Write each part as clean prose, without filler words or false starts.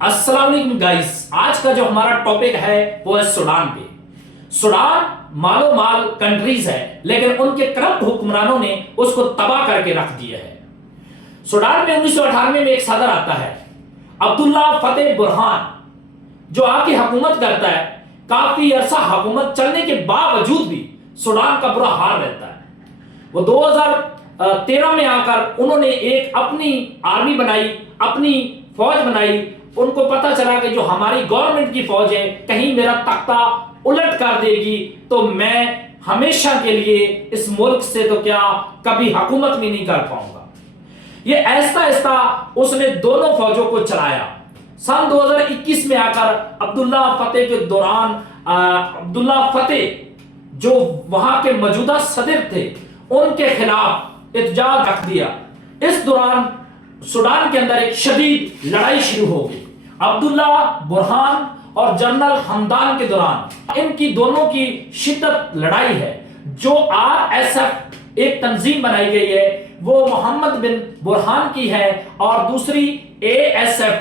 السلام علیکم گائز، آج کا جو ہمارا ٹاپک ہے وہ ہے سوڈان پہ۔ سوڈان مالو مال کنٹریز ہے، لیکن ان کے کرپٹ حکمرانوں نے اس کو تباہ کر کے رکھ دیا ہے۔ سوڈان میں 1998 میں ایک صدر آتا ہے، عبداللہ فتح برہان، جو آ کے حکومت کرتا ہے۔ کافی عرصہ حکومت چلنے کے باوجود بھی سوڈان کا برا حال رہتا ہے۔ وہ 2013 میں آ کر انہوں نے ایک اپنی آرمی بنائی، اپنی فوج بنائی۔ ان کو پتا چلا کہ جو ہماری گورنمنٹ کی فوج ہے کہیں میرا تختہ الٹ کر دے گی تو میں ہمیشہ کے لیے اس ملک سے تو کیا کبھی حکومت بھی نہیں کر پاؤں گا۔ یہ ایسا ایسا اس نے دونوں فوجوں کو چلایا۔ سن 2021 میں آ کر عبداللہ فتح کے دوران عبداللہ فتح جو وہاں کے موجودہ صدر تھے ان کے خلاف احتجاج رکھ دیا۔ اس دوران سوڈان کے اندر ایک شدید لڑائی شروع ہو گئی۔ عبداللہ برہان اور جنرل حمدان کے دوران ان کی دونوں کی شدت لڑائی ہے۔ جو RSF ایک تنظیم بنائی گئی ہے وہ محمد بن برہان کی ہے، اور دوسری ASF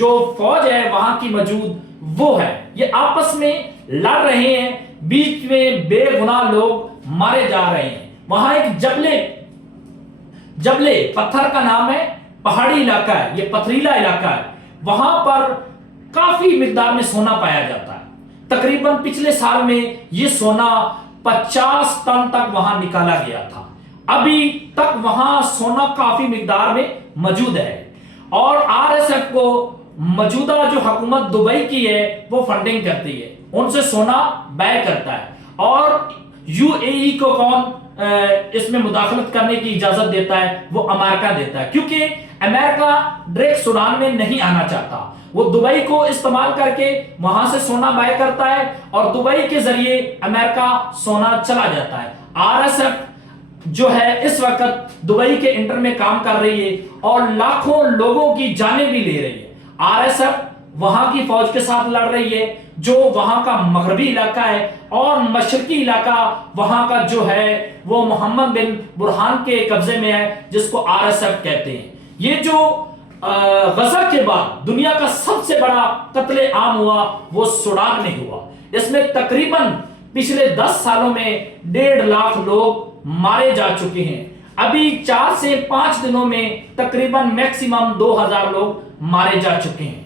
جو فوج ہے وہاں کی موجود وہ ہے۔ یہ آپس میں لڑ رہے ہیں، بیچ میں بے گناہ لوگ مارے جا رہے ہیں۔ وہاں ایک جبلے پتھر کا نام ہے، پہاڑی علاقہ ہے، یہ پتھریلا علاقہ ہے۔ وہاں پر کافی مقدار میں سونا پایا جاتا ہے۔ تقریباً پچھلے سال میں یہ سونا 50 ٹن تک وہاں نکالا گیا تھا۔ ابھی تک وہاں سونا کافی مقدار میں موجود ہے، اور RSF کو موجودہ جو حکومت دبئی کی ہے وہ فنڈنگ کرتی ہے، ان سے سونا بے کرتا ہے۔ اور UAE کو کون اس میں مداخلت کرنے کی اجازت دیتا ہے؟ وہ امریکہ دیتا ہے، کیونکہ امریکہ ڈائریکٹ سوڈان میں نہیں آنا چاہتا۔ وہ دبئی کو استعمال کر کے وہاں سے سونا بائے کرتا ہے، اور دبئی کے ذریعے امریکہ سونا چلا جاتا ہے۔ RSF جو ہے اس وقت دبئی کے انٹر میں کام کر رہی ہے اور لاکھوں لوگوں کی جانیں بھی لے رہی ہے۔ RSF وہاں کی فوج کے ساتھ لڑ رہی ہے جو وہاں کا مغربی علاقہ ہے، اور مشرقی علاقہ وہاں کا جو ہے وہ محمد بن برہان کے قبضے میں ہے، جس کو RSF کہتے ہیں۔ یہ جو غزہ کے بعد دنیا کا سب سے بڑا قتل عام ہوا وہ سوڈان میں ہوا۔ اس میں تقریباً پچھلے 10 سالوں میں 1.5 لاکھ لوگ مارے جا چکے ہیں۔ ابھی 4 سے 5 دنوں میں تقریباً میکسیمم 2000 لوگ مارے جا چکے ہیں۔